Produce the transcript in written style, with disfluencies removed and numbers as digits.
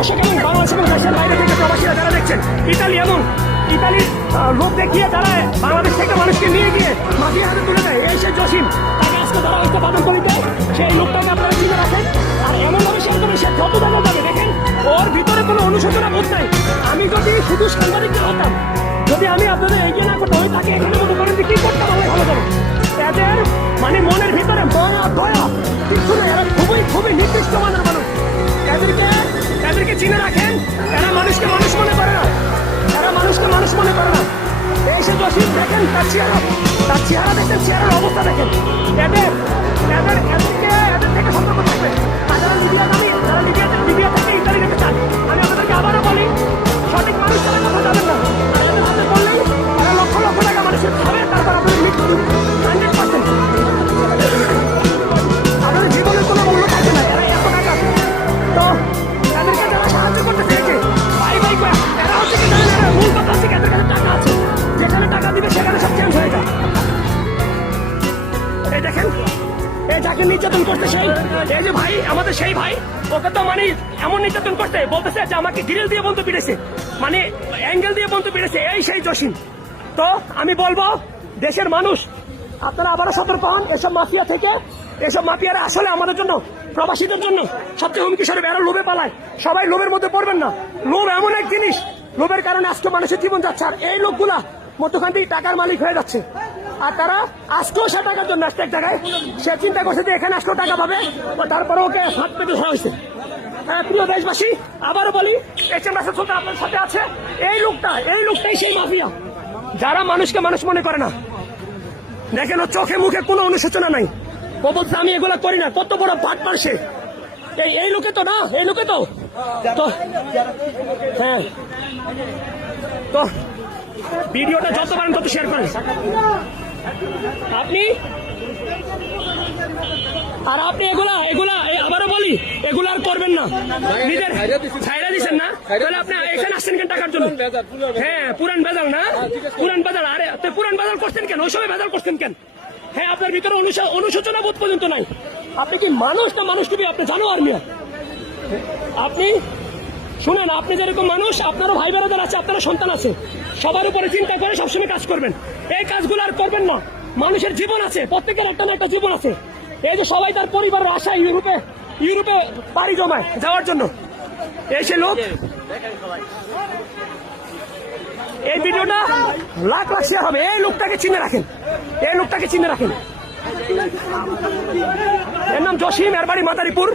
দর্শক এবং বাংলাদেশ এবং দেশের বাইরে থেকে প্রবাসীরা যারা দেখছেন, ইতালির লোক দেখিয়ে তারা বাংলাদেশ থেকে মানুষকে নিয়ে গিয়ে মাফিয়ার হাতে তুলে দেয়। এই সে জসিম, তাকে আজকে তারা বাদন করে দেয়। সেই লোকটাকে আপনারা চিনে রাখেন। আর এমনভাবে শেয়ার করে সে যত জায়গায় যাবে দেখেন, ওর ভিতরে কোনো অনুশোচনা বোধ নাই। আমি যদি শুধু সাংবাদিক হতাম, যদি আমি আপনাদের এগিয়ে না করতাম, আমি তাকে এখানে মনে করেন যে কি করতাম আমি ভালো করো। এদের মানে মনের ভিতরে দয়া দয়া কিছু না, এরা খুবই নির্দিষ্ট মানের মানুষ। এদেরকে চিনে রাখেন। এরা মানুষকে মানুষ মনে করে না, এরা মানুষকে মানুষ মনে করে না। এই সে জসিম দেখেন, তার চেহারা দেখেন, চেহারার অবস্থা দেখেন। এদের থেকে সতর্ক থাকবে। যারা লিবিয়া থেকে ইতালি যেতে চান, আমি আপনাদেরকে আবারও বলি, সঠিক মানুষ তারা কথা যাবেন না। এদের হাতে বললেই এরা লক্ষ লক্ষ টাকা মানুষের খাবে, তারপর আপনাদের মৃত্যু 100%। আপনাদের জীবনের কোনো মূল্য থাকবে না, এরা এত টাকা। তো এদেরকে যারা সাহায্য করতে চেয়েছে, ভাই এরা হচ্ছে কি জানেন, এরা মূল কথা হচ্ছে এদের কাছে টাকা আছে। যেখানে টাকা দিবে সেখানে সব চেঞ্জ হয়ে যায়। এই দেখেন, এই যাকে নির্যাতন করতে সেই, এই যে ভাই আমাদের সেই ভাই, ওকে তো মানে এমন নির্যাতন করতে বলতেছে যে আমাকে গ্রিল দিয়ে বন্ধু পিড়েছে, মানে অ্যাঙ্গেল দিয়ে বন্ধু পিড়েছে। এই সেই জসিম। তো আমি বলবো দেশের মানুষ, আপনারা আবারও সতর্ক হন এসব মাফিয়া থেকে। এসব মাফিয়ারা আসলে আমাদের জন্য, প্রবাসীদের জন্য সবচেয়ে হুমকি স্বরূপ। এরা লোভে পালায়, সবাই লোভের মধ্যে পড়বেন না। লোভ এমন এক জিনিস, লোভের কারণে আজকে মানুষের জীবন যাচ্ছে। আর এই লোকগুলা মধ্যখান থেকে টাকার মালিক হয়ে যাচ্ছে। আর তারা আজকেও সে টাকার জন্য আসছে এক জায়গায়, সে চিন্তা করছে যে এখানে আসলেও টাকা পাবে, তারপরে ওকে হাত পেতে ধরা হয়েছে। প্রিয় দেশবাসী, আবারও বলি, HM রাসেল সুলতান আপনার সাথে আছে। এই লোকটাই সেই মাফিয়া, যারা মানুষকে মানুষ মনে করে না। দেখেন, ওর চোখে মুখে কোনো অনুশোচনা নাই। ও বলছে আমি এগুলা করি না। কত বড় ভাট পারছে এই লোকে তো না, এই লোকে তো হ্যাঁ। তো ভিডিওটা যত পারেন তত শেয়ার করেন আপনি। আর আপনি এগুলা আবারও বলি, এগুলো আর করবেন না। নিজের ছাইরা দিচ্ছেন না, তাহলে আপনি এখানে আসছেন কেন টাকার জন্য? হ্যাঁ, পুরান বেজাল না, পুরান বেজাল। আরে পুরান বেজাল করছেন কেন? ওই সময় বেজাল করছেন কেন? হ্যাঁ, আপনার ভিতরে অনুশোচনা বোধ পর্যন্ত নাই। আপনি কি মানুষ না মানুষ কি আপনি জানোয়ার মিয়া? আপনি শুনেন, আপনি যেরকম মানুষ, আপনারও ভাই বোনেরা আছে, আপনারও সন্তান আছে। সবার উপরে চিন্তা করে সবসময় কাজ করবেন। এই কাজগুলো আর করবেন না। মানুষের জীবন আছে, প্রত্যেকের একটা না একটা জীবন আছে। এই যে সবাই তার পরিবারের আশায় ইউরোপে বাড়ি জমায় যাওয়ার জন্য, এই সে লোক। এই ভিডিওটা লাখ শেয়ার হবে। এই লোকটাকে চিনে রাখেন, এই লোকটাকে চিনে রাখেন। এর নাম জসিম, এর বাড়ি মাদারীপুর।